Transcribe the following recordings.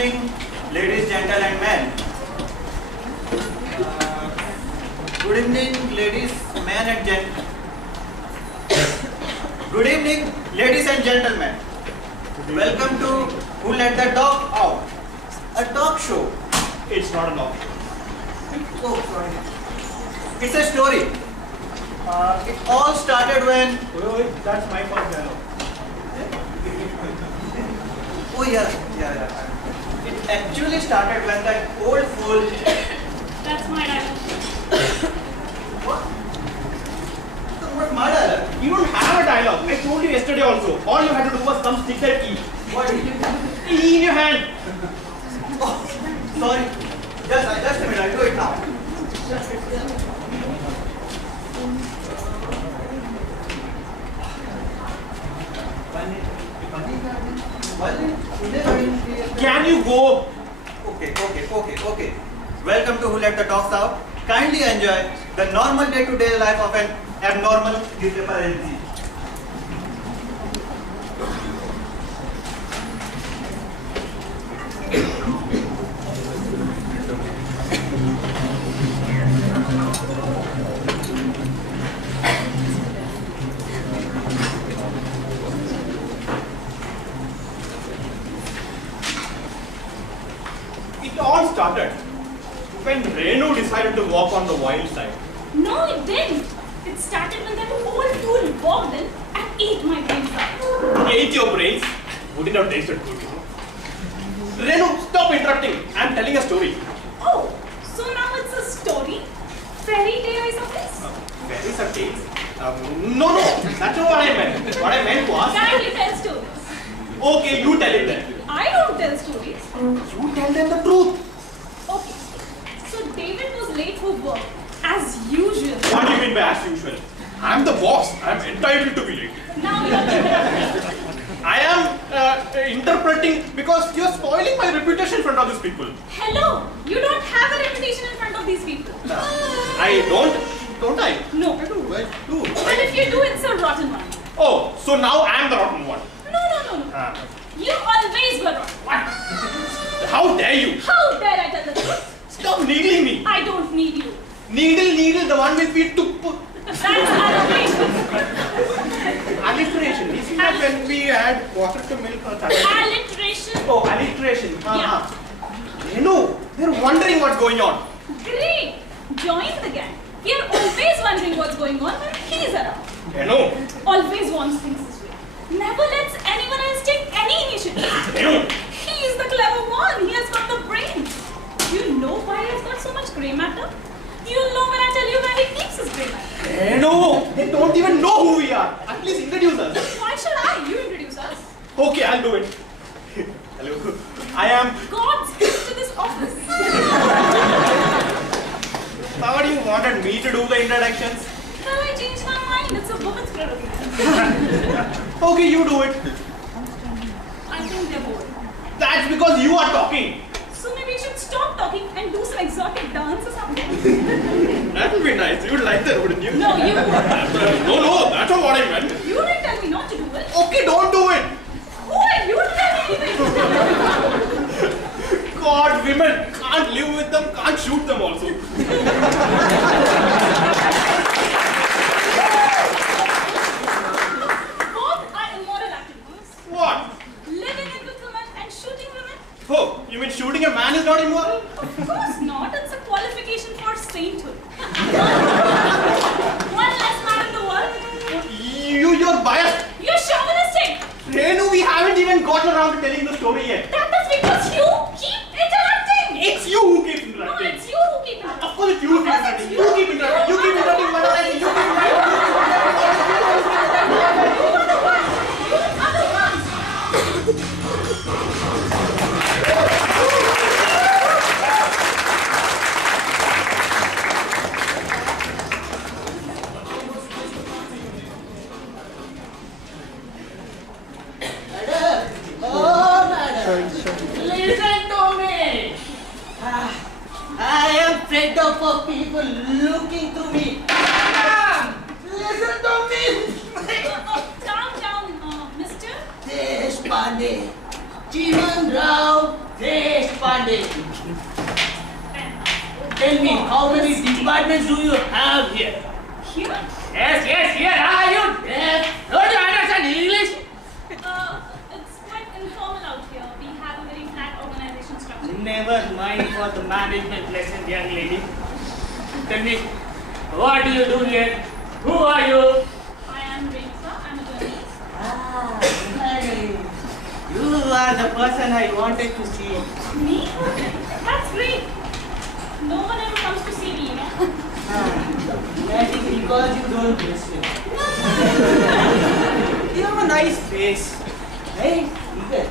evening, ladies, gentlemen, and men. Good evening, ladies, men, and gentlemen. Good evening, ladies and gentlemen. Welcome to Who Let the Dog Out, a talk show. It's not a dog show. Oh, sorry. It's a story. It all started when. Wait, that's my first dialogue. Oh yeah. It actually started when that old fool. That's my dialogue. What? What's my dialogue? You don't have a dialogue. I told you yesterday also. All you had to do was come stick that key. What? Key in your hand. Oh, sorry. Just a minute. I'll do it now. Can you go? Okay. Welcome to Who Let the Dogs Out. Kindly enjoy the normal day-to-day life of an abnormal newspaper agency. It all started when Renu decided to walk on the wild side. No, it didn't. It started when that old fool walked in and ate my brains out. Ate your brains. Wouldn't have tasted good, you know. Renu, stop interrupting. I'm telling a story. Oh, so now it's a story? Fairy tale or something? Fairies are tales? No, that's not what I meant. What I meant was... Kindly tell stories. Okay, you tell it then. I don't tell stories. You tell them the truth. Okay, so David was late for work, as usual. What do you mean by as usual? I'm the boss. I'm entitled to be late. Now you're I am interpreting because you're spoiling my reputation in front of these people. Hello, you don't have a reputation in front of these people. I don't I? No. I do. But if you do, it's a rotten one. Oh, so now I'm the rotten one. No. You always were rotten. What? How dare you? How dare I tell the truth? Stop needling me. I don't need you. Needle, the one with me to put. That's alliteration. Alliteration. Isn't that when we add water to milk or something? Alliteration. Oh, alliteration. Yeah. No, they're wondering what's going on. Great. Join the gang. We are always wondering what's going on when he's around. No. Always wants things this way. Never lets anyone else take any initiative. No. He is the clever one. He has got the brains. You know why he has got so much grey matter? You'll know when I tell you where he keeps his grey matter. No, they don't even know who we are. At least introduce us. Why should I? You introduce us. Okay, I'll do it. Hello, I am. God's gift to this office. How do you wanted me to do the introductions? Well, I changed my mind. It's a woman's prerogative. Okay, you do it. I think they're bored. That's because you are talking. So maybe you should stop talking and do some exotic dance or something. That would be nice. You would like that, wouldn't you? No, you would. No, that's not what I meant. You didn't tell me not to do it. Okay, don't do it. Who are you to tell me anything? God, women can't live with them, can't shoot them also. Both are immoral activities. What? Living in with women and shooting women? Oh, you mean shooting a man is not immoral? Of course not. It's a qualification for sainthood. One less man in the world. You're biased. You're chauvinistic. Renu, we haven't even gotten around to telling the story yet. That is because you keep interrupting. It's you who keeps No, interrupting. it's you who keep interrupting. Of course it's you who keep interrupting. You keep interrupting. You keep interrupting. You are the one. You are the ones. tell me, how many departments do you have here? Here? Yes, here. Are you deaf? Don't you understand English? It's quite informal out here. We have a very flat organization structure. Never mind for the management lesson, young lady. Tell me, what do you do here? Who are you? I am Neha. I'm a journalist. You are the person I wanted to see. Me? That's great. No one ever comes to see me, you know. That is because you don't listen. You have a nice face. Hey, figure.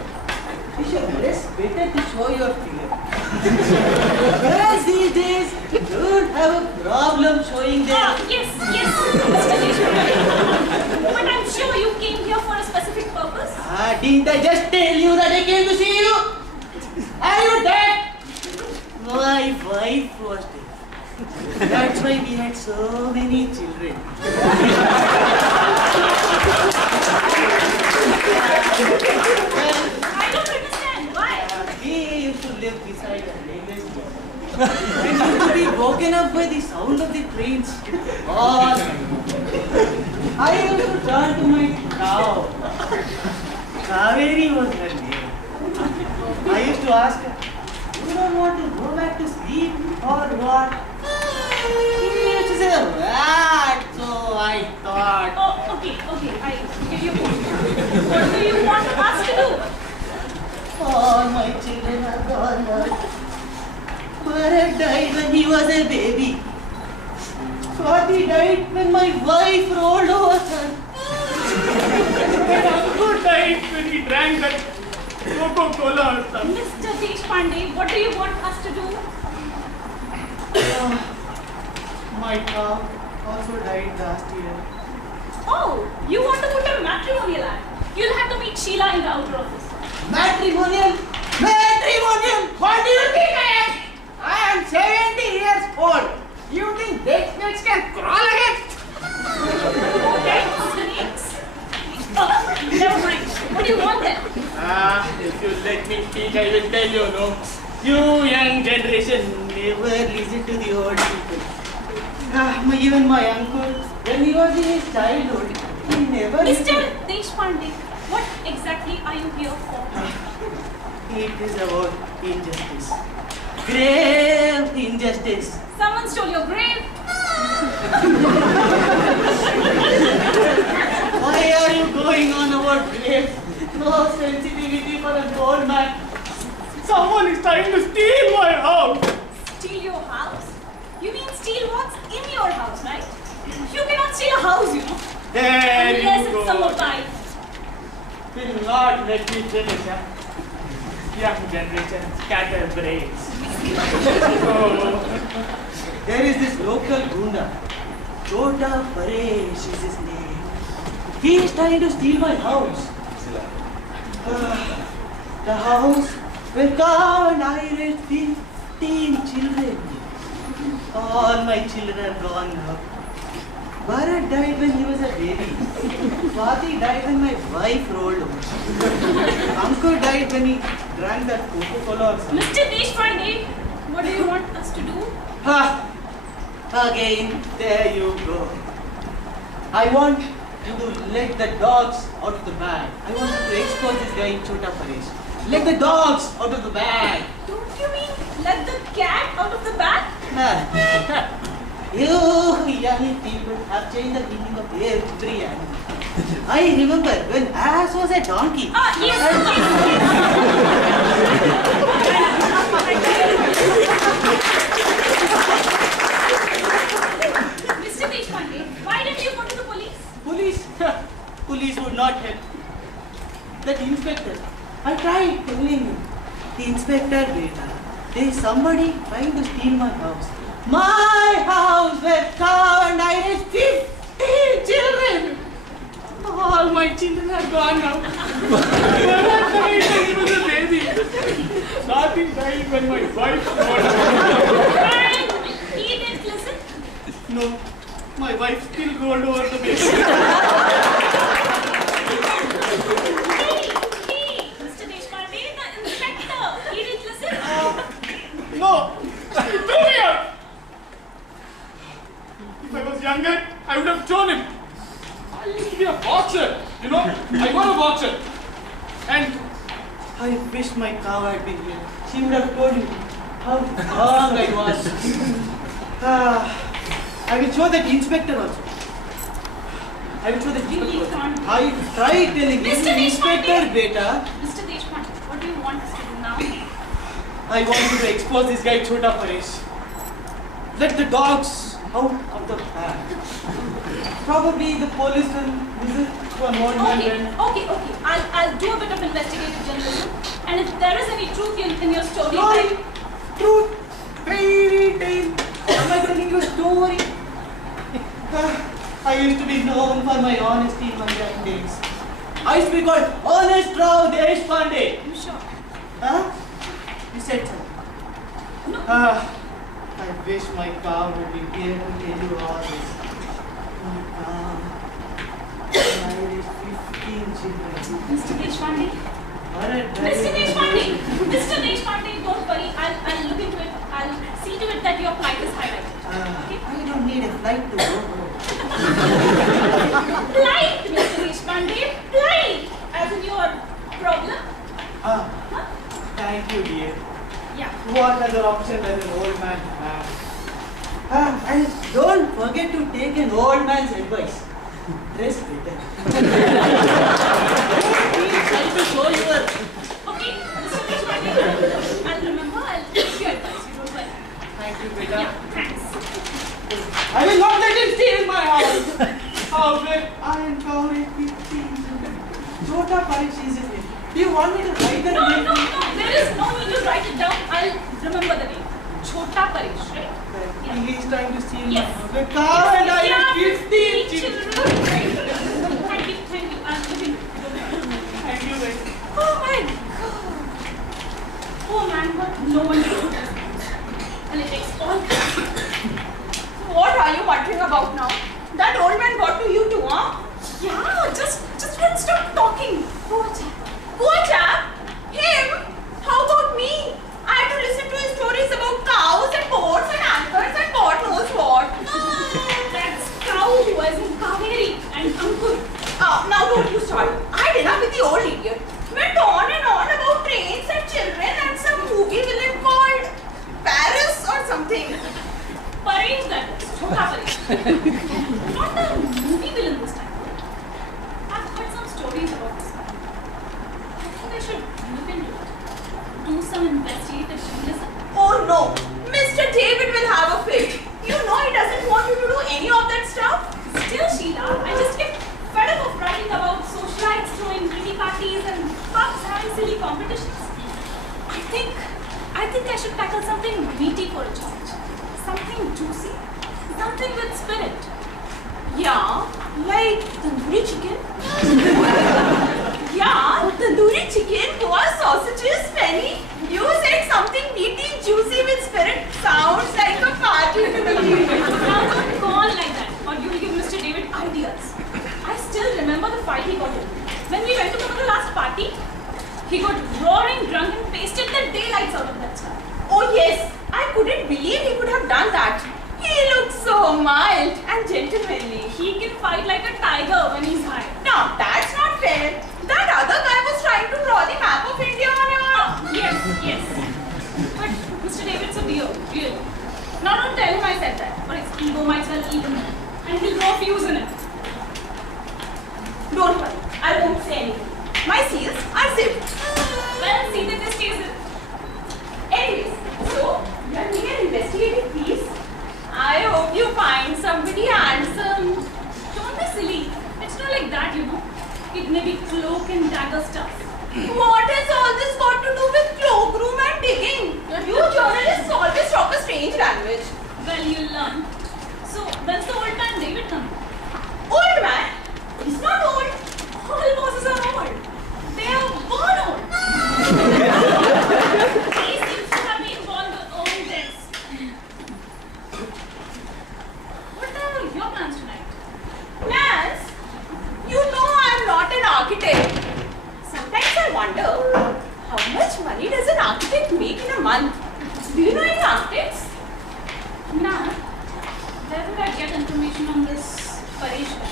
You should dress better to show your figure. Girls these days don't have a problem showing their... Yes, Mr. Deshpande. But I'm sure you came here for a specific purpose. Didn't I just tell you that I came to see you? Are you dead? My wife was dead. That's why we had so many children. I don't understand. Why? We used to live beside a railway station. And used to be woken up by the sound of the trains. All night. I used to turn to my cow. Kaveri was her name. I used to ask her, you don't want to go back to sleep or what? She used to say, what? So I thought. Oh, okay. I give you a point. What do you want us to do? All my children are gone now. Bharat died when he was a baby. Swati died when my wife rolled over her. And Anshul died when he drank that Coca-Cola or something. Mr. Deshpande, what do you want us to do? My cow also died last year. Oh, you want to put a matrimonial ad? You'll have to meet Sheila in the outer office. Matrimonial? What do you think I am? I am 70 years old. You think dead snakes can crawl again? Dead snakes? Oh, never mind. What do you want then? If you let me speak, I will tell you, no. You young generation never listen to the old people. Even my uncle, when he was in his childhood, he never Mr. listened. Deshpande, what exactly are you here for? It is about injustice. Grave injustice. Someone stole your grave? Why are you going on about graves? No sensitivity for a old man. Someone is trying to steal my house. Steal your house? You mean steal what's in your house, right? You cannot steal a house, you know. There Unless you it's go. some of mine. Will not let me finish, huh? Young generation scatter brains. Oh. There is this local gunda. Chota Paresh is his name. He is trying to steal my house. The house where cow and I raised 15 children. All my children are gone now. Bharat died when he was a baby. Swati died when my wife rolled over. Uncle died when he drank that Coca-Cola or something. Mr. Deshpande, what do you want us to do? Again, there you go. I want you to let the dogs out of the bag. I want you to expose this guy in Chota Paresh. Let the dogs out of the bag. Don't you mean let the cat out of the bag? You young people have changed the meaning of every animal. I remember when ass was a donkey. Yes. Mr. Deshpande, why didn't you go to the police? Police? Police would not help. That inspector, I tried telling him. The inspector, beta, there is somebody trying to steal my house. My house where cow and I raised 15 children. All my children are gone now. Bharat died when he was a baby. Swati died when my wife was born. And he didn't listen? No, my wife still rolled over the baby. He, Mr. Deshpande, the inspector, he didn't listen? No, bring me up. If I was younger, I would have shown him. I used to be a boxer, you know. I was a boxer. And I wish my cow had been here. She would have told you how wrong I was. I will show that inspector also. I will show that inspector. I tried telling him, Mr. Inspector Deshpande. Beta. Mr. Deshpande, what do you want us to do now? I want you to expose this guy Chota Paresh. Let the dogs out of the bag. Probably the police will visit to an old man. Okay. I'll do a bit of investigative journalism. And if there is any truth in your story, Story, truth, fairy tale. Am I telling you a story? I used to be known for my honesty in my young days. I used to be called Honest Rao Deshpande. I'm sure. Huh? You said so. No. I wish my cow would be here to tell you all this. My cow. I raised 15 children. Mr. Deshpande? Mr. Mr. Deshpande, don't worry. I'll look into it. I'll see to it that your flight is highlighted. Okay? I don't need a flight to go. Flight, Mr. Deshpande. Flight. As in your problem? Huh? Thank you, dear. Yeah. What other option does an old man have? And don't forget to take an old man's advice. Dress better. Try to show your... Okay, Mr. Deshpande. I'll remember. I'll take your advice. You don't worry. Thank you, beta. Yeah, thanks. I will not let him steal my house. How big I am calling 15. Chota Paresh is his name. Do you want me to write the name? No. There is no need to write it down. I'll remember the name. Chota Paresh, right? Yeah. He is trying to steal Yes. my house. The cow and I have 15 children. Thank you. I'm looking. Thank you, guys. Oh my god. Oh man, but no one knows. And it takes all kinds. What are you muttering about now? That old man got to you too, huh? Yeah, just don't stop talking. Poor chap. Him? How about me? I had to listen to his stories about cows and boats and anchors and God knows what. That's cow was in Kaveri and Ankur. Now don't you start. I had enough with the old idiot. Went on and on about trains and children and some movie villain called Paris or something. Paresh that is. Chota Paresh. Not the movie villain this time. I've heard some stories about this guy. I think I should look into it. Do some investigative journalism. Oh no, Mr. David will have a fit. You know he doesn't want you to do any of that stuff. Still, Sheila, I just get fed up of writing about socialites throwing kitty parties and pubs having silly competitions. I think I should tackle something meaty for a change. Something juicy. Something with spirit. Yeah, like tandoori chicken. Yeah, tandoori chicken, boa sausages, penny. You said something meaty, juicy with spirit. Sounds like a party to me. Now don't call like that, or you'll give Mr. David ideas. I still remember the fight he got in. When we went to the last party, he got roaring drunk and pasted the daylights out of that stuff. Oh yes, I couldn't believe he could have done that. He looked so mild and gentlemanly. He can fight like a tiger when he's high. Now that's not fair. That other guy was trying to draw the map of India on your... Yes. But Mr. David's a dear, really. Now don't tell him I said that, or his ego might well eat him. And he'll grow fuse in it. Don't worry, I won't say anything. My seals are zipped. Well, see that this stays it. Anyways, so you are doing an investigative piece. I hope you find somebody handsome. Don't be silly. It's not like that, you know. It may be cloak and dagger stuff. What has all this got to do with cloakroom and digging? You journalists always talk a strange language. Well, you'll learn. So, when's the old man David coming? Old man? He's not old. All bosses are old. They are born old. He seems to have been born with own deaths. What are your plans tonight? Plans? You know I'm not an architect. Sometimes I wonder, how much money does an architect make in a month? Do you know any architects? Nah. Where would I get in information on this Paresh guy.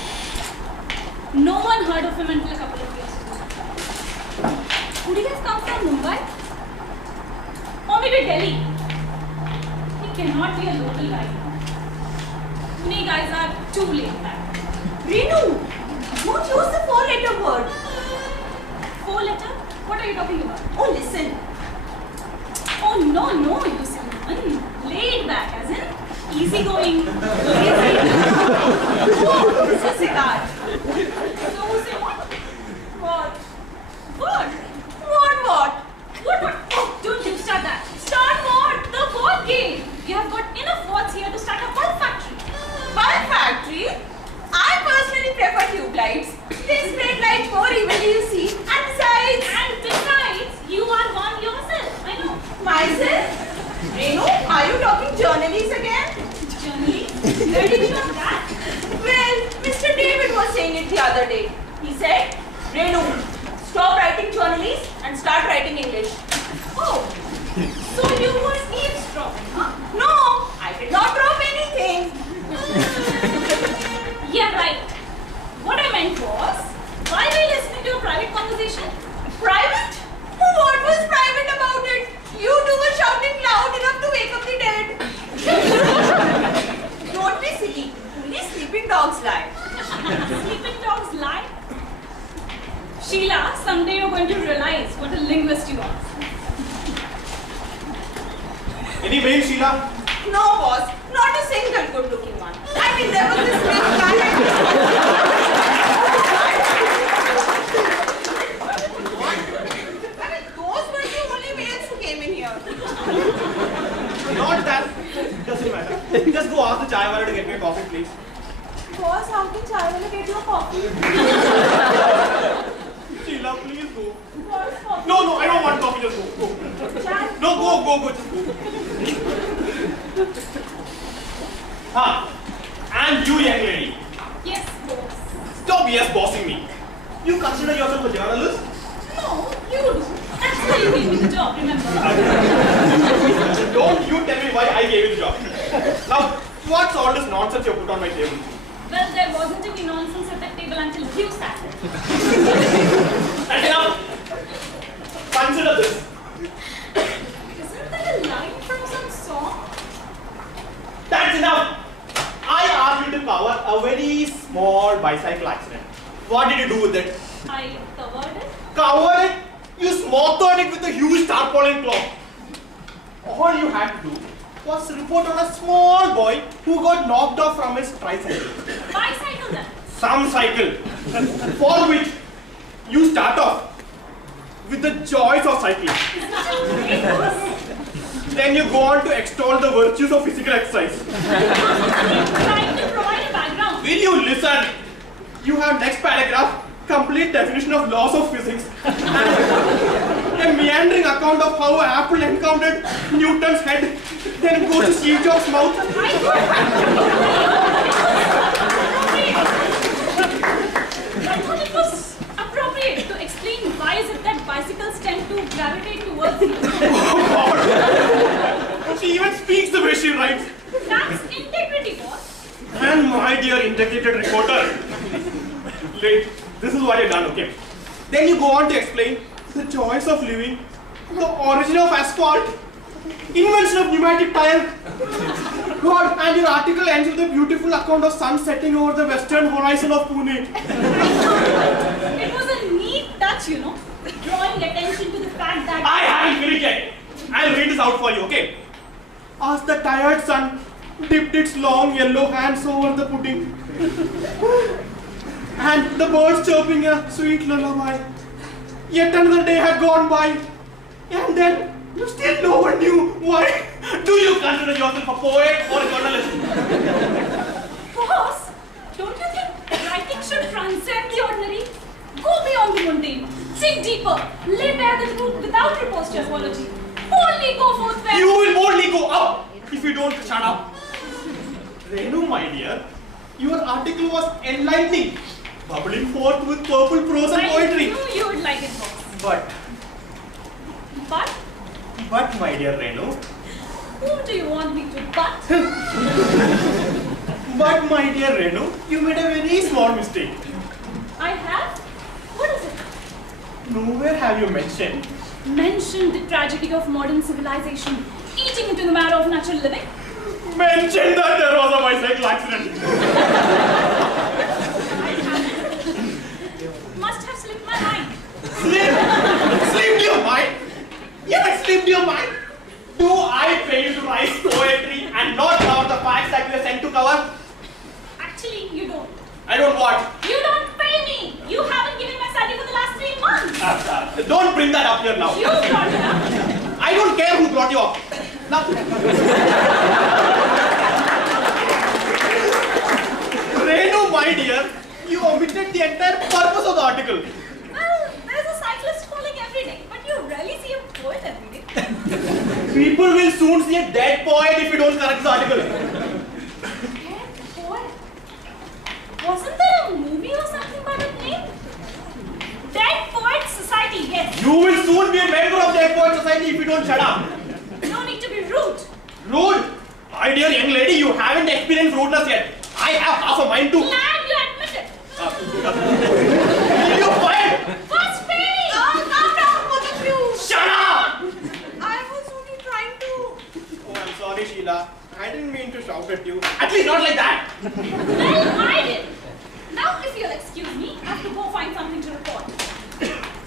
No one heard of him until a couple of years ago. Would he have come from Mumbai? Or maybe Delhi? He cannot be a local guy now. Pune guys are too laid back. Renu, don't use the four-letter word. 4 letter? What are you talking about? Oh, listen. Oh no, you see. Laid back as in easygoing, lazy. Oh, this is cigar. So say what? What? What? What? What? Oh, don't you start that. Start what? The ball game. You have got enough words here to start a bulb factory. Bulb factory? I personally prefer tube lights. They spread light more evenly, you see. And Besides, you are one yourself. I know. myself? Renu, are you talking journalists again? Journalist? Where did you know that? Well, Mr. David was saying it the other day. He said, Renu, stop writing journalists and start writing English. Oh, so you were eavesdropping, huh? No, I did not drop anything. Yeah, right. What I meant was, why were you listening to a private conversation? Private? What was private about it? You two were shouting loud enough to wake up the dead. Don't be silly. Only sleeping dogs lie. Sleeping dogs lie? Sheila, someday you're going to realize what a linguist you are. Any mail, Sheila? No, boss. Not a single good-looking one. I mean, there was this big guy. I mean, those were the only males who came in here. Not that. Doesn't matter. Just go ask the chai wala to get me a coffee, please. Boss, how can chai wala get you a coffee? Sheila, please go. Boss, coffee. No, I don't want coffee. Just go. Chai. No, go. Just go. And you, young lady, Yes, boss. stop yes bossing me. You consider yourself a journalist? No, you do. That's why you gave me the job, remember? Don't you tell me why I gave you the job. Now, what's all this nonsense you put on my table? Well, there wasn't any nonsense at that table until you sat there. That's enough. Consider this. Isn't that a line from some song? That's enough. I asked you to cover a very small bicycle accident. What did you do with it? I covered it. Covered it? You smothered it with a huge tarpaulin cloth. All you had to do was report on a small boy who got knocked off from his tricycle. Bicycle then. Some cycle. For which you start off with the joys of cycling. Isn't that great, boss? Then you go on to extol the virtues of physical exercise. Trying to provide a background. Will you listen? You have next paragraph, complete definition of laws of physics. And a meandering account of how Apple encountered Newton's head, then goes to Steve Jobs' mouth. I thought it was appropriate to explain why is it that bicycles tend to gravitate towards you. Oh God! She even speaks the way she writes. That's integrity, boss. And my dear integrated reporter, this is what you've done, okay? Then you go on to explain the joys of living, the origin of asphalt, invention of pneumatic tire. God, and your article ends with a beautiful account of sun setting over the western horizon of Pune. It was a neat touch, you know, drawing attention to the fact that I haven't finished yet. I'll read this out for you, okay? As the tired sun dipped its long yellow hands over the pudding, and the birds chirping a sweet lullaby. Yet another day had gone by, and then still no one knew why. Do you consider yourself a poet or a journalist? boss, don't you think writing should transcend the ordinary? Go beyond the mundane, sink deeper, lay bare the truth without recourse to apology. Boldly go forth where You will boldly go up if you don't shut up. Renu, my dear, your article was enlightening, bubbling forth with purple prose and I poetry. knew you would like it, boss. But my dear Renu, Whom do you want me to butt? But my dear Renu, you made a very small mistake. I have? What is it? Nowhere have you mentioned. Mentioned the tragedy of modern civilization eating into the marrow of natural living? Mentioned that there was a bicycle accident. Must have slipped my mind. Slipped your mind? Yes, slipped your mind. Do I pay you to write poetry and not cover the facts that you are sent to cover? Actually, you don't. I don't want. You don't pay me. You haven't given my salary for the last 3 months. Don't bring that up here now. You brought it up. I don't care who brought you up. Now. Renu, my dear, you omitted the entire purpose of the article. Well, there's a cyclist falling every day, but you rarely see a poet every day. People will soon see a dead poet if you don't correct the article. Dead poet? Wasn't there a movie or something by that name? Dead Poets Society, yes. You will soon be a member of Dead Poet Society if you don't shut up. No need to be rude. Rude? My dear young lady, you haven't experienced rudeness yet. I have half a mind to. Glad you admit it. You fired! First pay me. Calm down, both of you. Shut up! I was only trying to. Oh, I'm sorry, Sheila. I didn't mean to shout at you. At least not like that. Well, I did. Now, if you'll excuse me, I have to go find something to report.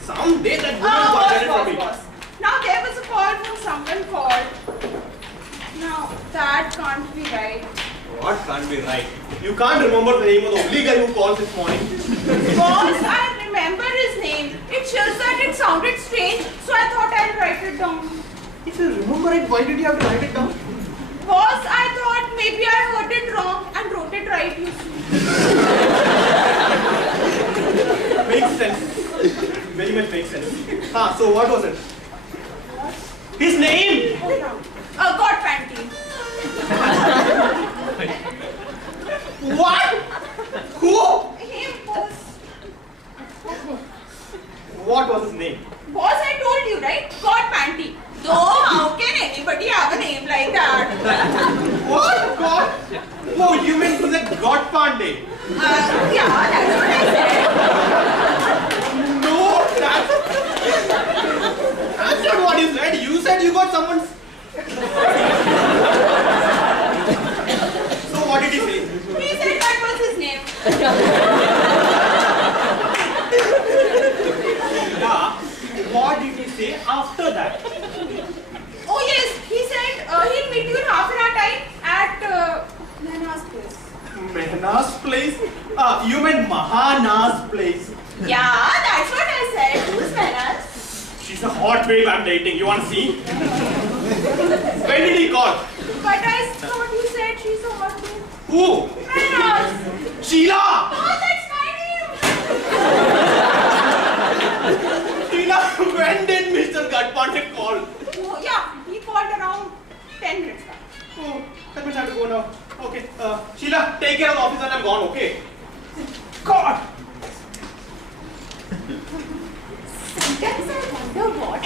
Someday that woman got it from me. Now there was a call from someone called. Now that can't be right. What can't be right? You can't remember the name of the only guy who called this morning. Boss, I remember his name. It's just that it sounded strange, so I thought I'd write it down. If you remember it, why did you have to write it down? Boss, I thought maybe I heard it wrong and wrote it right, you see. Makes sense. Very much makes sense. So what was it? His name! God panty. What? Who? Him, boss. What was his name? Boss, I told you, right? God panty. Though, how can anybody have a name like that? What? God? Oh, you mean he's a God Pandey? Yeah, that's what I said. No, that's not what you said. You said you got someone's. So what did he say? He said that was his name. Yeah. What did he say after that? Oh yes, he said he'll meet you in half an hour time at Neha's place. Mehna's place? You meant Mahana's place. Yeah, that's what I said. Who's Neha's? She's a hot babe I'm dating. You want to see? When did he call? But I thought you said she's a hot babe. Who? Neha's. Sheila! Oh, that's my name. Sheila, when did Mr. Gadpande call? Oh yeah, he called around 10 minutes back. Oh, that means I have to go now. Okay, Sheila, take care of the office and I'm gone, okay? God! Sometimes I wonder what.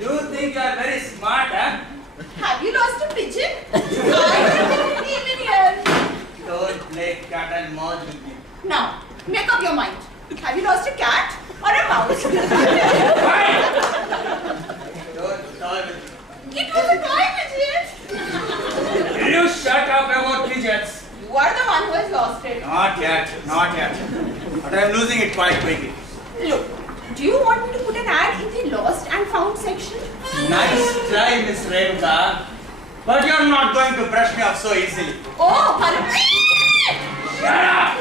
You think you are very smart, huh? Have you lost a pigeon? I didn't even hear. Don't play cat and mouse with me. Now, make up your mind. Have you lost a cat or a mouse? Fine! Don't toy with me. It was a toy pigeon. You shut up about pigeons. You are the one who has lost it. Not yet, not yet. But I am losing it quite quickly. Look, do you want me to put an ad in the lost and found section? Nice try, Miss Renuka. But you are not going to brush me off so easily. Oh, hurry! Shut up!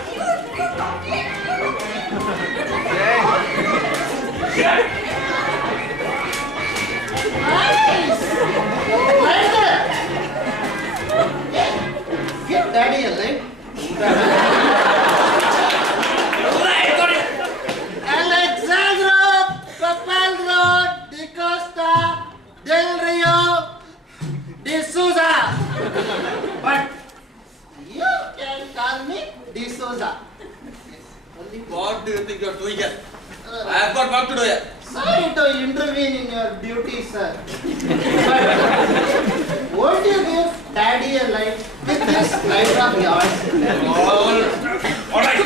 Give Daddy a leg. Alexandro Capalro Di Costa Del Rio Di Souza. But D'Souza. What do you think you're doing here? I have got work to do here. Sorry to intervene in your duties, sir. But won't you give Daddy a light with this light of yours? All right.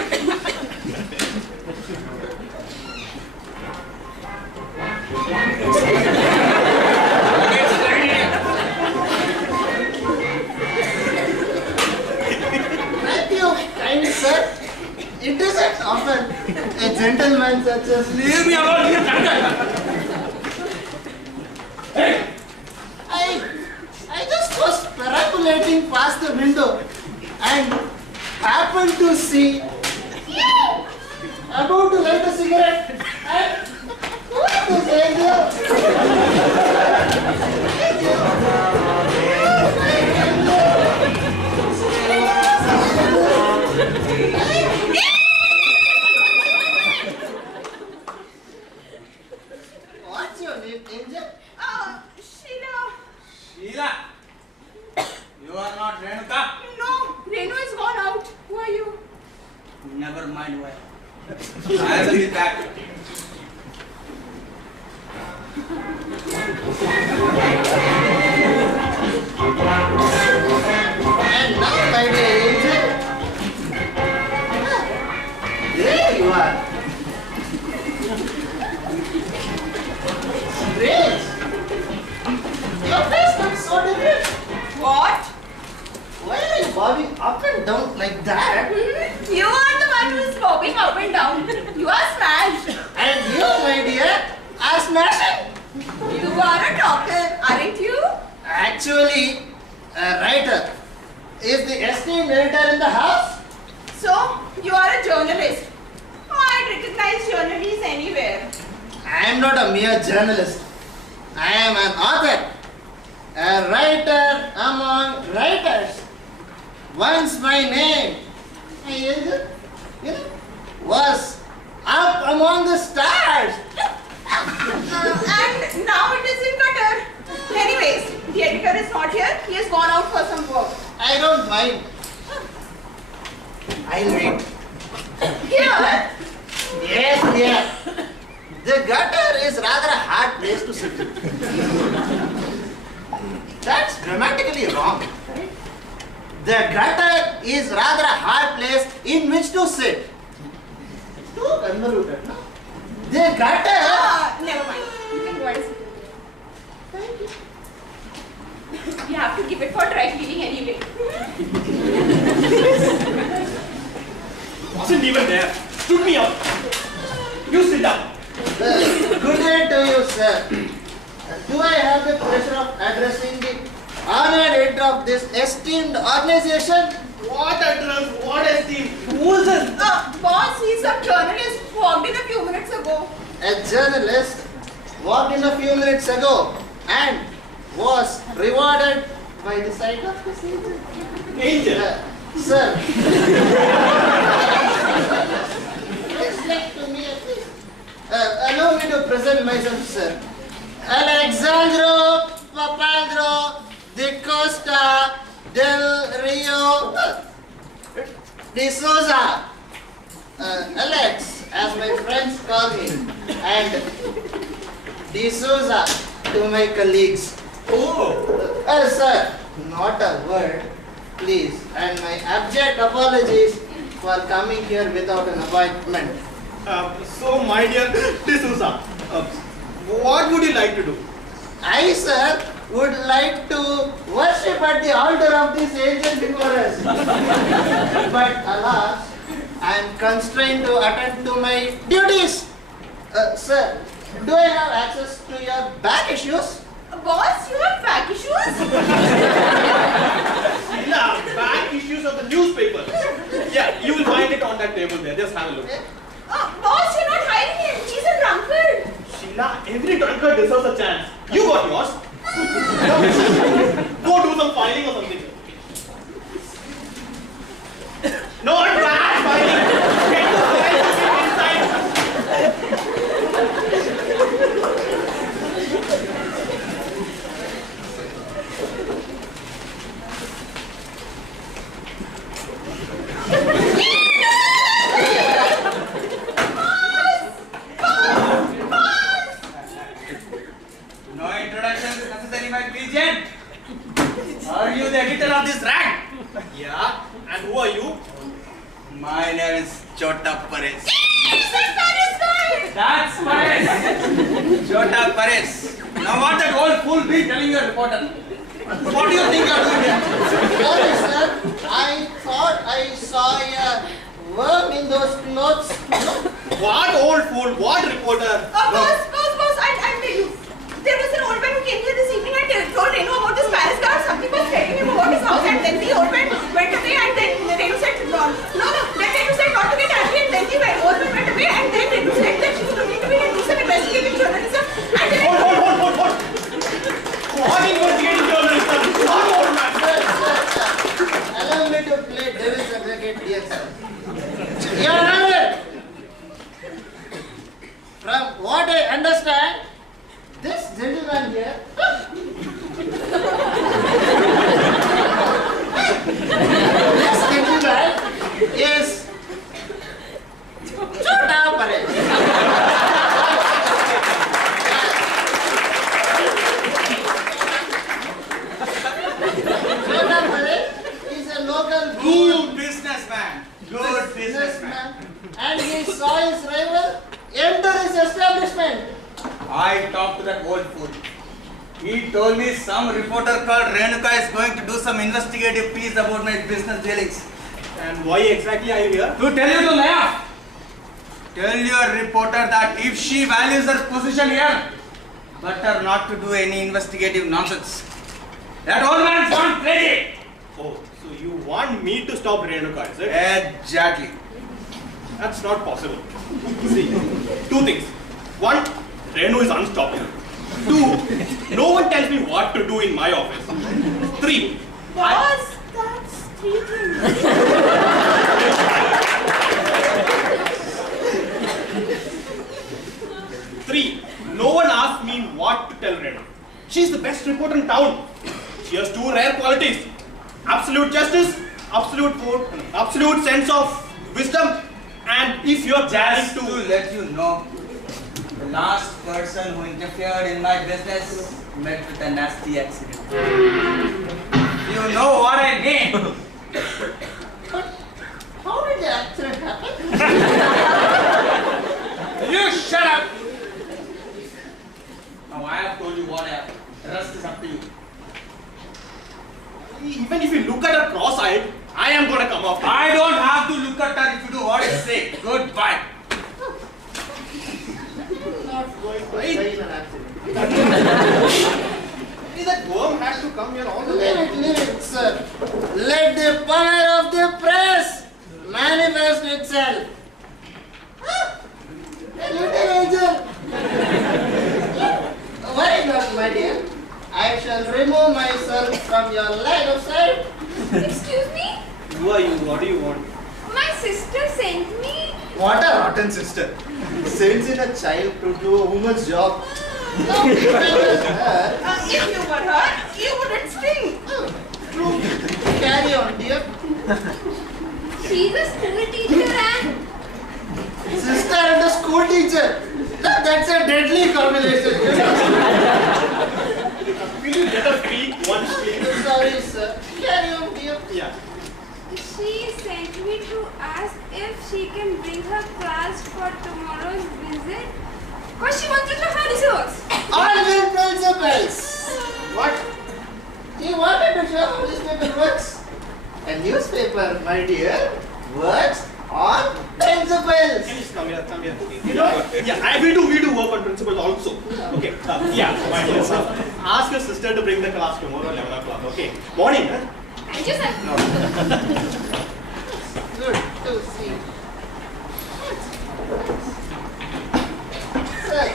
Thank you, kind sir. It isn't often a gentleman such as Leave me alone. Hey. I just was perambulating past the window and happened to see you about to light a cigarette and what is angel? What's your name, Angel? Sheila. Sheila. You are not Renuka. No, Renu is gone out. Who are you? Never mind why. I will be back. And now, my dear Angel, there you are. Strange. Your face looks so different. What? Why are you bobbing up and down like that? You are the one who is bobbing up and down. You are smashed. And you, my dear, are smashing. You are a talker, aren't you? Actually, a writer. Is the esteemed editor in the house? So, you are a journalist. Oh, I'd recognize journalists anywhere. I am not a mere journalist. I am an author. A writer among writers. Once my name, was up among the stars. And now it is in gutter. Anyways, the editor is not here. He has gone out for some work. I don't mind. I'll wait. Here? Yes, yes. The gutter is rather a hard place to sit in. That's grammatically wrong. The gutter is rather a hard place in which to sit. Too convoluted, no? The gutter... Never mind. You can go and sit. Thank you. You have to keep it for dry cleaning anyway. Wasn't even there. Stood me up. You sit down. Good day to you, sir. Do I have the pleasure of addressing the honored editor of this esteemed organization? What address? What esteem? Who is this? Boss, he's a journalist who walked in a few minutes ago. A journalist walked in a few minutes ago and was rewarded by the sight of this angel. Angel. Sir. Respect to me at least. Allow me to present myself, sir. Alexandro Papandro de Costa del Rio D'Souza. Alex, as my friends call me, and D'Souza to my colleagues. Oh. Sir, not a word, please. And my abject apologies for coming here without an appointment. So, my dear D'Souza, what would you like to do? I, sir, would like to worship at the altar of this angel before us. But alas, I am constrained to attend to my duties. Sir, do I have access to your back issues? Boss, you have back issues? Yeah, back issues of the newspaper. Yeah, you will find it on that table there. Just have a look. Boss, you're not hiring him. He's a drunkard. Sheila, every drunkard deserves a chance. You got yours. Go do some filing or something. Not bad filing. Get the file inside. And who are you? My name is Chota Paris. That's Paris. Chota Paris. Now what that old fool be telling your reporter? What do you think you're doing here? Sorry, sir. I thought I saw a worm in those clothes. What old fool? What reporter? Boss, I'll tell you. There was an old man who came here this evening and told Renu about this Paris guy. Something was telling him about his house, and then the old man went away, and then Renu said, no. Then Renu said not to get angry, and then the old man went away, and then Renu said that she was looking to be and do some investigative journalism. And then Hold. What investigating journalism? What old man? Sir. Allow me to play devil's advocate here, sir. Your Honor, from what I understand, this gentleman here, is Chota Paris. Chota Paris is a local Good businessman. Good businessman. and he saw his rival enter his establishment. I talked to that old fool. He told me some reporter called Renuka is going to do some investigative piece about my business dealings. And why exactly are you here? To tell you to Neha. Tell your reporter that if she values her position here, better not to do any investigative nonsense. That old man's gone crazy. Oh, so you want me to stop Renuka, is it? Exactly. That's not possible. See, two things. One, Renu is unstoppable. Two, no one tells me what to do in my office. Three, boss, that's 3 things. Three, no one asked me what to tell Renu. She's the best reporter in town. She has 2 rare qualities. Absolute justice, absolute sense of wisdom, and if you're Just planning to let you know, the last person who interfered in my business met with a nasty accident. You know what I mean? How did the accident happen? You shut up! Now I have told you what happened. The rest is up to you. even if you look at her cross-eyed, I am gonna come after you. I don't have to look at her if you do what I say. Goodbye. Not going to die in an accident. Maybe that worm has to come here all the Leave way. it, sir. Let the power of the press manifest itself. A little angel. Worry not, my dear. I shall remove myself from your line of sight. Excuse me? Who are you? What do you want? My sister sent me. What a rotten sister. Sends in a child to do a woman's job. No, If you were her, you wouldn't sting. True. Carry on, dear. She's a school teacher and Sister and a school teacher. That's a deadly combination. Will you let us speak once, please? Sorry, sir. Carry on, dear. Yeah. she sent me to ask if she can bring her class for tomorrow's visit. because she wanted to have this works. All will principles. What? He wanted to show how this paper works. A newspaper, my dear, works on principles. Can you come here? Come here. You know? Yeah, we do work on principles also. Okay. Yeah. My dear. Ask your sister to bring the class tomorrow 11 o'clock. Okay. Morning, huh? Thank you, sir. No. Good to see. Sir.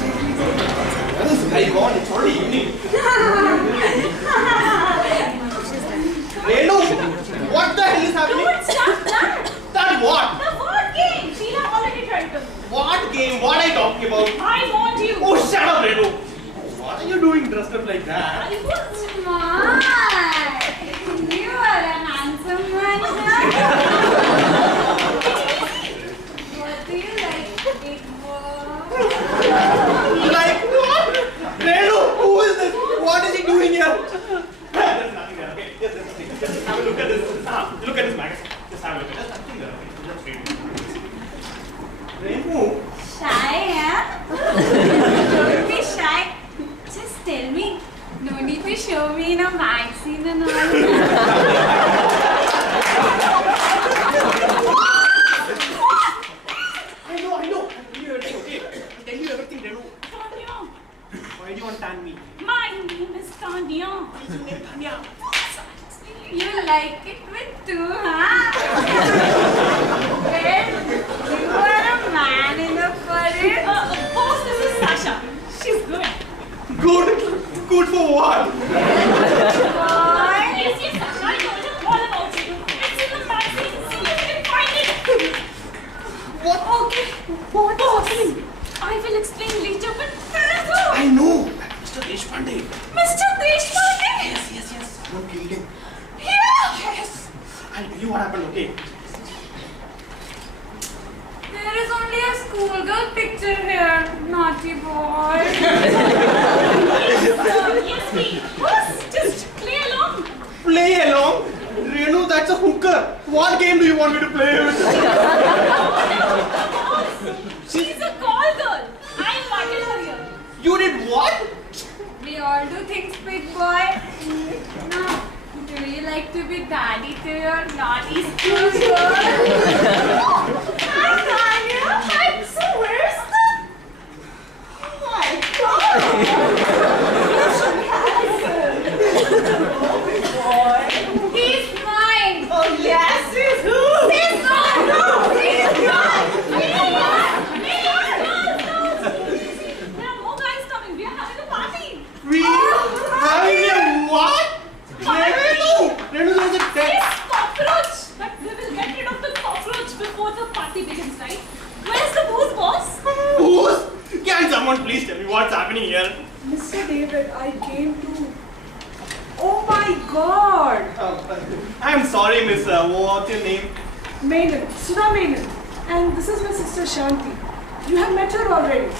Where is the guy gone? It's already evening. Renu, what the hell is happening? Don't stop that. That what? The word game. Sheila already tried to. What game? What are you talking about? I want you. Oh, shut up, Renu. What are you doing dressed up like that? I was. Smart! You are Look at this magazine. Just have a look at it. Just nothing there. Just read it. Renu. Shy, huh? Don't be shy. Just tell me. No need to show me in a magazine and all. I know. I'll tell you everything, okay? I'll tell you everything, Renu. Tanya. Why do you want to tan me? My name is Tanya. What's your name, Tanya? You like it with two, huh? Well, you are a man enough for it. Boss, this is Sasha. She's good. Good? Good for what? Boy. Yes, Sasha. I told you all about you. It's in the magazine. See if you can find it. What? Okay. What's happening? I will explain later, but first. I know. Mr. Deshpande. Mr. Deshpande. Yes. Someone killed him. Here. Yes. I'll tell you what happened, okay? There is only a schoolgirl picture here, naughty boy. Yes, please. Boss, just play along. Play along? Renu, that's a hooker. What game do you want me to play with? She's a call girl. I invited her here. You did what? We all do things, big boy. Now, do you like to be daddy to your naughty schoolgirl? Hi, Tanya. Hi. So where's the... Oh my God. He's mine. Oh yes, he's who? He's not. No, he's not. There are more guys coming. We are having a party. We having a what? Renu, there's a It's text. cockroach. But we will get rid of the cockroach before the party begins, right? Where's the booze, boss? Who's? Can someone please tell me what's happening here? Mr. David, I came to... Oh my God! I'm sorry, miss. What's your name? Menon, Sudha Menon. And this is my sister Shanti. You have met her already.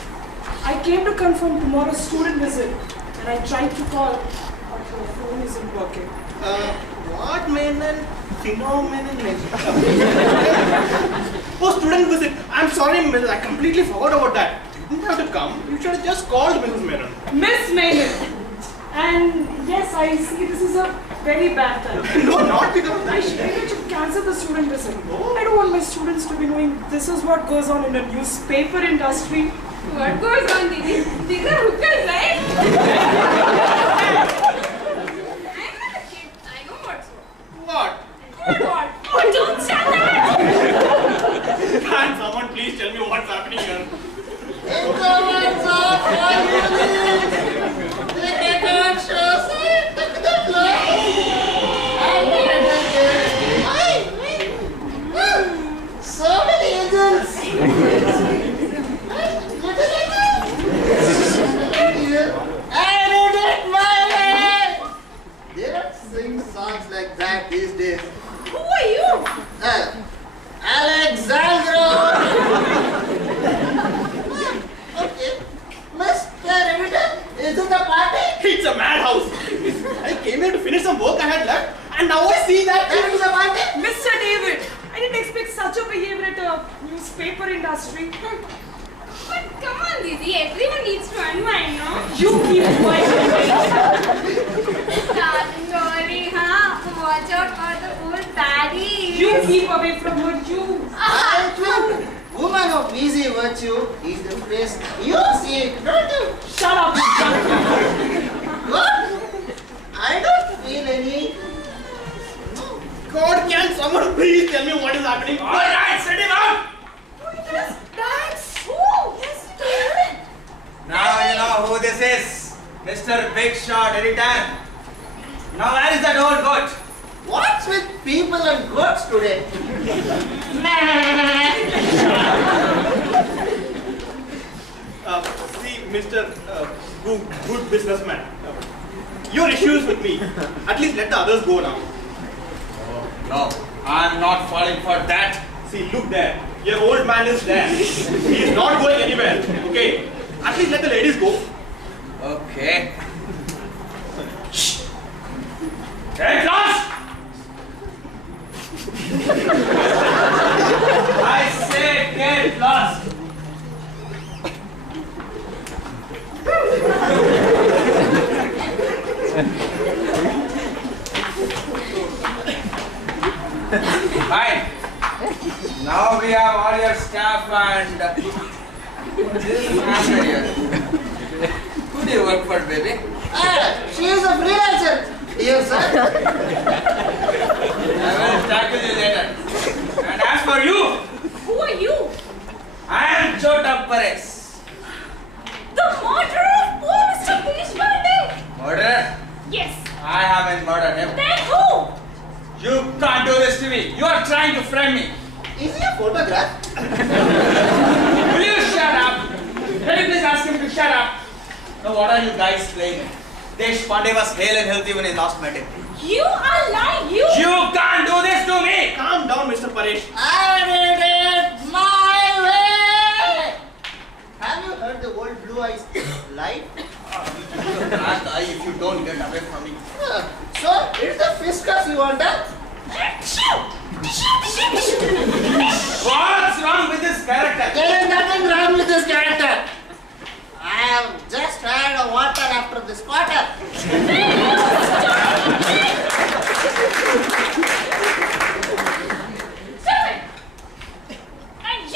I came to confirm tomorrow's student visit. And I tried to call, but her phone isn't working. What Menon? Phenomenon. Oh, student visit. I'm sorry, miss. I completely forgot about that. You didn't have to come. You should have just called Mrs. Menon. Miss Menon! And yes, I see this is a very bad time. No, not because of I that. should cancel the student visit. I don't want my students to be knowing this is what goes on in the newspaper industry. What goes on, Didi? These are hookers, right? I'm not a kid. I know what's What? what. Oh, don't shout that! Can someone please tell me what's happening here? So many agents. They don't sing songs like that these days. Who are you? Alexandro! Okay. Mr. Editor, is this a party? It's a madhouse. I came here to finish some work I had left, and now I see that. That is a party? Mr. David, I didn't expect such a behavior at a newspaper industry. But come on, Didi. Everyone needs to unwind, no? You keep quiet. Sorry, huh? Watch out for the old daddy. You keep away from her, you. Woman of easy virtue is the place you see, don't you? Shut up, you junkie. What? I don't feel any. God, can someone please tell me what is happening? All right, sit him up. That's who? Yes, David. Now you know who this is, Mr. Big Shot Editor. Now where is that old goat? What's with people and goats today? See, Mr. Good businessman, your issues with me. At least let the others go now. No, I'm not falling for that. See, look there. Your old man is there. He is not going anywhere. Okay. At least let the ladies go. Okay. Shh. Hey, class! I say get lost. Fine. Now we have all your staff and this man here. Who do you work for, baby? She is a freelancer. Yes, sir. I will tackle you later. And as for you, Who are you? I am Chota Pares. The murderer of poor Mr. Deshpande? Murderer? Yes. I haven't murdered him. Then who? You can't do this to me. You are trying to frame me. Is he a photograph? Will you shut up? Can you please ask him to shut up? Now what are you guys playing? Deshpande was hale and healthy when I last met him. You are lying. You can't do this to me! Calm down, Mr. Paresh. I did it my way! Have you heard the old blue eyes light? Can't die if you don't get away from me. So, it's the fiscus you want, huh? What's wrong with this character? There is nothing wrong with this character. I have just had a water after this quarter. Stop it! And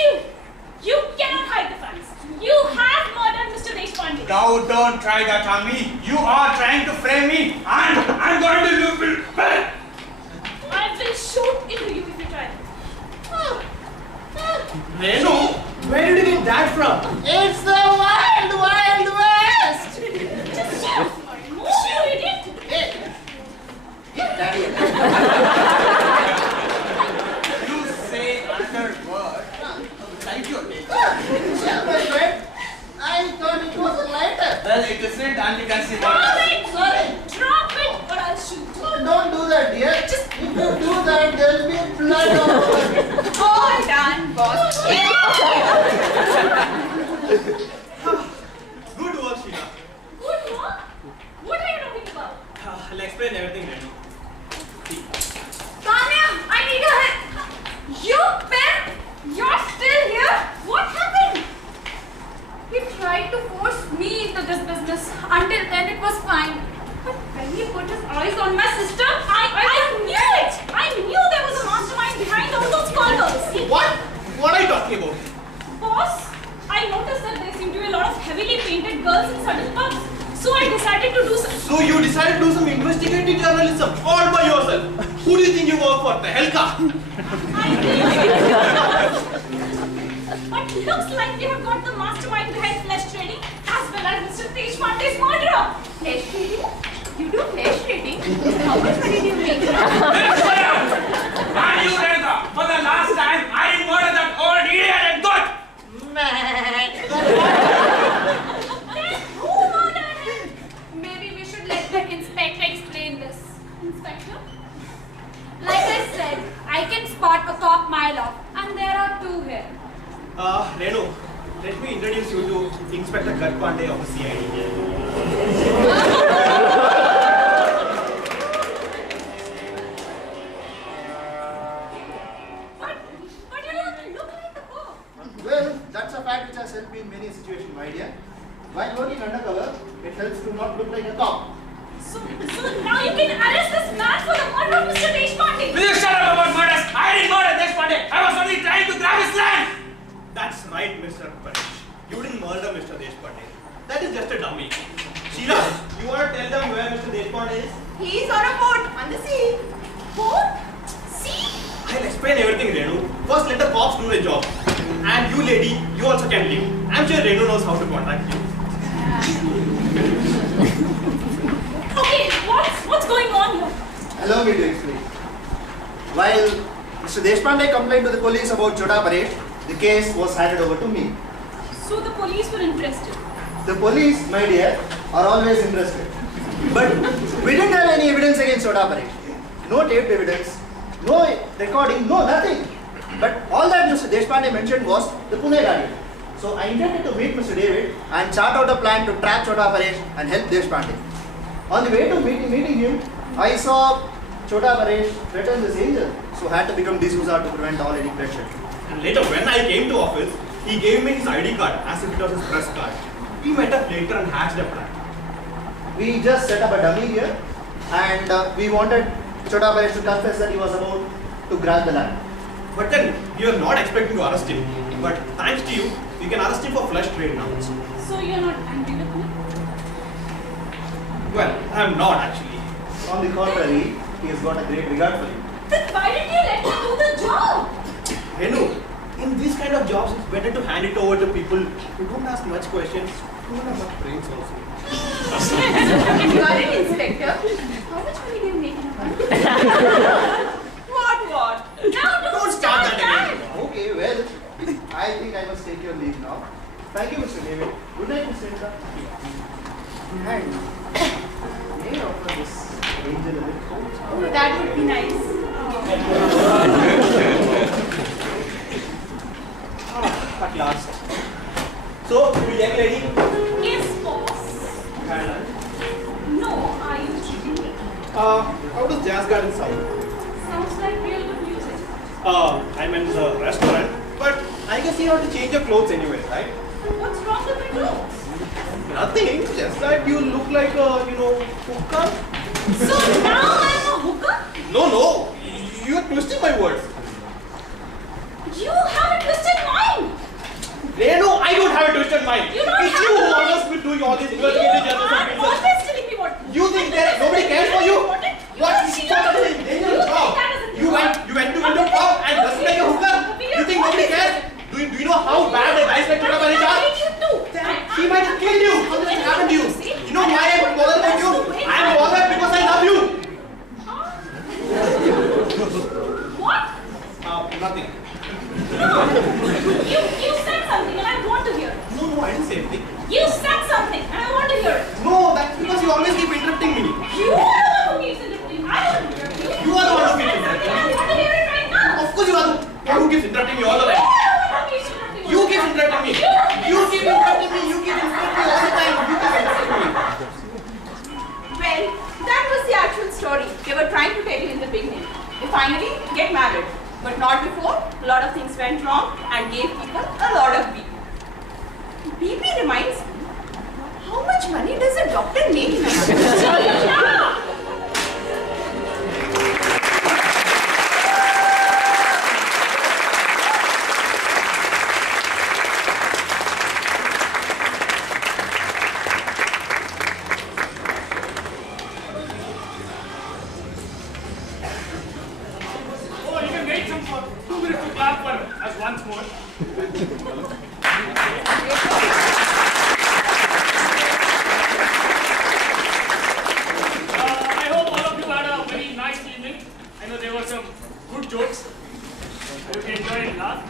you cannot hide the facts. You have murdered Mr. Deshpande. Now don't try that on me. You are trying to frame me and I'm going to look bad. I will shoot into you if you try this. Renu, where did you get that from? It's the wild, wild west! Just shoot! Move, you idiot! Hey, Daddy. You say another word. Like your name. Shall my friend? I thought it was a lighter. Well, it isn't and you can see Drop that. it! Sorry. Drop it or I'll shoot. Don't do that, dear. Just if you do that, there'll be blood all over. All done, boss. Good work, Sheila. Good work? What are you talking about? I'll explain everything, Renu. Tanya, I need your help. You, Ben, you're still here? What happened? He tried to force me into this business. Until then, it was fine. But when he put his eyes on my sister, I knew it! I knew there was a mastermind behind all those callers. What? What are you talking about? Boss, I noticed that there seem to be a lot of heavily painted girls in certain pubs. So I decided to do some... So you decided to do some investigative journalism all by yourself. Who do you think you work for? The Helka? I did. But looks like we have got the mastermind behind flesh trading as well as Mr. Deshpande's murderer. Flesh trading? You do flesh trading? How much money do you make? And you, Renata, for the last time, I didn't murder that old idiot and good. Then who murdered him? maybe we should let the inspector explain this. Inspector? Like I said, I can spot a cop mile off, and there are two here. Renu, let me introduce you to Inspector Gatpande of the CID. But you don't look like the cop. Well, that's a fact which has helped me in many situations, my dear. While working undercover, it helps to not look like a cop. So now you can arrest this man for the murder of Mr. Deshpande. Will you shut up about murders? I didn't murder Deshpande. I was only trying to grab his land. That's right, Mr. Paresh. You didn't murder Mr. Deshpande. That is just a dummy. Sheila, you want to tell them where Mr. Deshpande is? He's on a boat on the sea. Boat? See? I'll explain everything, Renu. First, let the cops do their job. And you, lady, you also can leave. I'm sure Renu knows how to contact you. Okay, what's going on here? Allow me to explain. While Mr. Deshpande complained to the police about Chota Parade, the case was handed over to me. So the police were interested. The police, my dear, are always interested. But we didn't have any evidence against Chota Parade. No taped evidence, no recording, no nothing. But all that Mr. Deshpande mentioned was the Pune Guardian. So I intended to meet Mr. David and chart out a plan to trap Chota Parade and help Deshpande. On the way to meeting him, I saw Chota Paresh threatened this angel, so had to become D'Souza to prevent all any bloodshed. And later, when I came to office, he gave me his ID card as if it was his press card. We met up later and hatched a plan. We just set up a dummy here, and we wanted Chota Paresh to confess that he was about to grab the land. But then, we were not expecting to arrest him. But thanks to you, we can arrest him for flesh trade now. So you're not angry with me? Well, I'm not actually. On the contrary, he has got a great regard for you. Then why did you let me do the job? Henu, in these kind of jobs, it's better to hand it over to people who don't ask much questions, who don't have much brains also. You are an inspector. How much money do you make in a month? What? Now Don't start that again. Okay, well, I think I must take your leave now. Thank you, Mr. David. Good night, Mr. Nita. And may I offer this angel a little coat? Oh, that would be nice. At last. So, we young lady? Yes, boss. Khurana. No, are you cheating me? How does Jazz Garden sound? Sounds like real good music. I'm in the restaurant, but I guess you have to change your clothes anyway, right? What's wrong with my clothes? Nothing, just that you look like a, hooker. So now I'm a hooker? No, you are twisting my words. You have a twisted mind. Renu, I don't have a twisted mind. You don't It's have you who to- always been doing all these You investigative journalism are things. always telling me what. You think that nobody cares for you? What? What? She What doesn't- is it? You think that is a You went to town and dressed like a hooker? You think nobody cares? Do you know how bad a guys like Chota Paresh are? He might have killed you. Something happened to you. You know why I'm bothered about you? I'm bothered because I love you. What? Nothing. No. You said something and I want to hear it. No, I didn't say anything. You said something and I want to hear it. No, that's because you always keep interrupting me. You are the one who keeps interrupting. I don't hear you. You are the one who keeps interrupting I me. want to hear it right now. Of course you are the one who keeps interrupting me all the time. You keep interrupting me. You keep interrupting me. You keep interrupting me all the time. You keep interrupting me. Well, that was the actual story they were trying to tell you in the beginning. They finally get married, but not before. A lot of things went wrong and gave people a lot of BP. BP reminds me, how much money does a doctor make in a month? Oh, you can wait some for 2 minutes to clap for us once more. I hope all of you had a very nice evening. I know there were some good jokes. You can enjoy and laugh.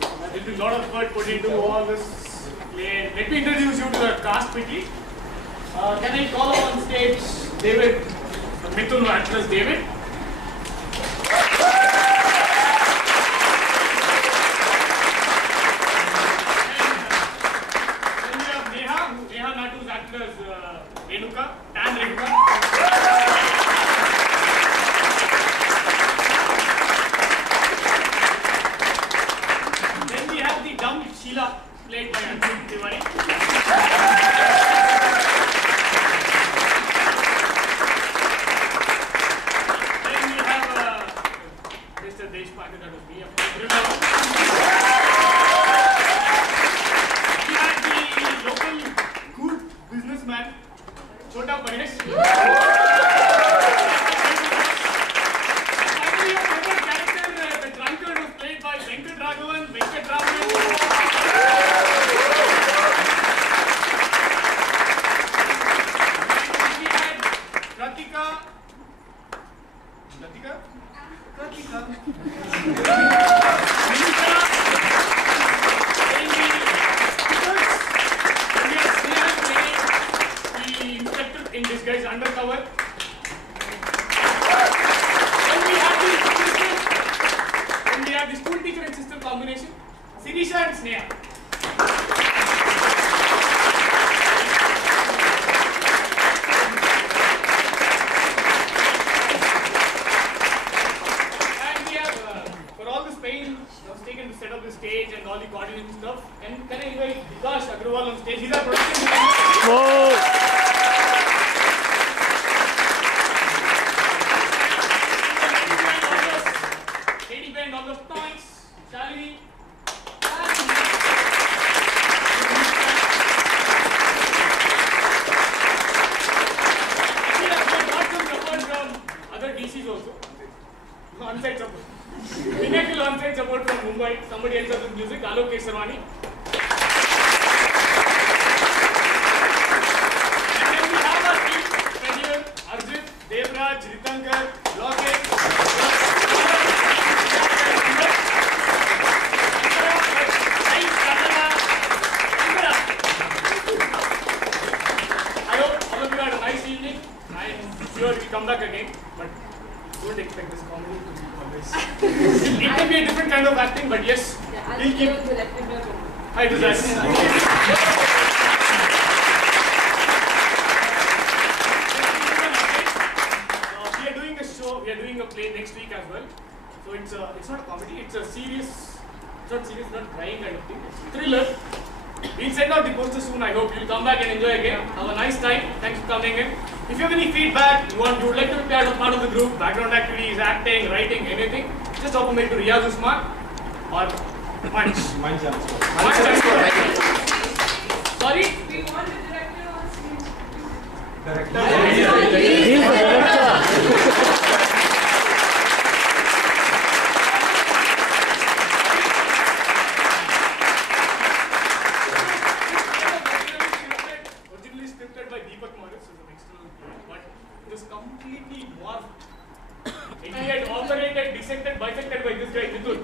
There will be a lot of effort put into all this play. Let me introduce you to the cast quickly. Can I call on stage David, Mithun actress David? Then we have Neha Natu's actress Tan Renuka. Then we have the dumb Sheila, played by Anshul Tiwari. Then we have Mr. Deshpande, that was me, of course, Brindavan. We had the local good businessman, Chota Paresh. Finally, your favorite character, the drunkard, was played by Venkataraghvan, Venkataraman. We had Kratica. Kratica? Kratica. Nimisha. Then we have Snehal playing the inspector in disguise, undercover. Then we have the school teacher and sister combination, Sirisha and Sneha. taken to set up the stage and all the coordination stuff. And can I invite Vikas Agrawal on stage? He's our production designer. Lady band on the points. Shalini. Other DCs also. On-site support. Pinnacle on-site support from Mumbai. Somebody else with music. Alok Kesarwani. And then we have our team right here. Arjit, Devraj, Ritankar, Lokesh. I hope all of you had a nice evening. I'm sure we'll come back again, but don't expect this comedy to be always. It can be a different kind of acting, but yes, we'll keep. Hi, it is us. We are doing a show. We are doing a play next week as well. So it's not a comedy. It's a serious. It's not serious, not crying kind of thing. It's a thriller. We'll send out the poster soon. I hope you'll come back and enjoy again. Have a nice time. Thanks for coming in. If you have any feedback, you would like to be part of the group, background activities, acting, writing, anything, just drop a mail to Riyaz Usman or Manch. Manch. Sorry? We want the director on stage. Director. He's the director. Originally scripted by Deepak Morris, who's an external player, but it was completely morphed. It had operated, dissected, bisected by this guy, Mithun.